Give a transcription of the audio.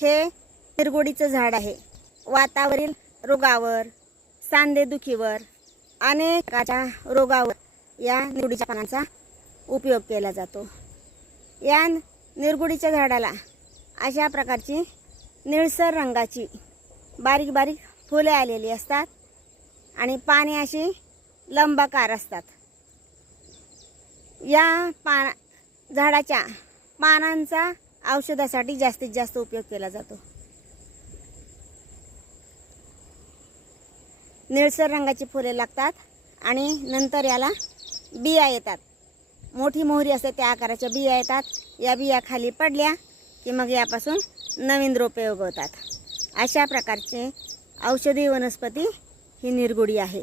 हे निरगुडीचं झाड आहे. वातावरील रोगावर सांधेदुखीवर अनेकाच्या रोगावर या निरगुडीच्या पानांचा उपयोग केला जातो. या निरगुडीच्या झाडाला अशा प्रकारची निळसर रंगाची बारीक बारीक फुले आलेली असतात आणि पाने अशी लंबाकार असतात. या पा झाडाच्या पानांचा औषधासाठी जास्तीत जास्त उपयोग केला जातो. निळसर रंगाची फुले लागतात आणि नंतर याला बिया येतात. मोठी मोहरी असते त्या आकाराच्या बिया येतात. या बिया खाली पडल्या की मग यापासून नवीन रोपे उगवतात. अशा प्रकारचे औषधी वनस्पती ही निरगुडी आहे.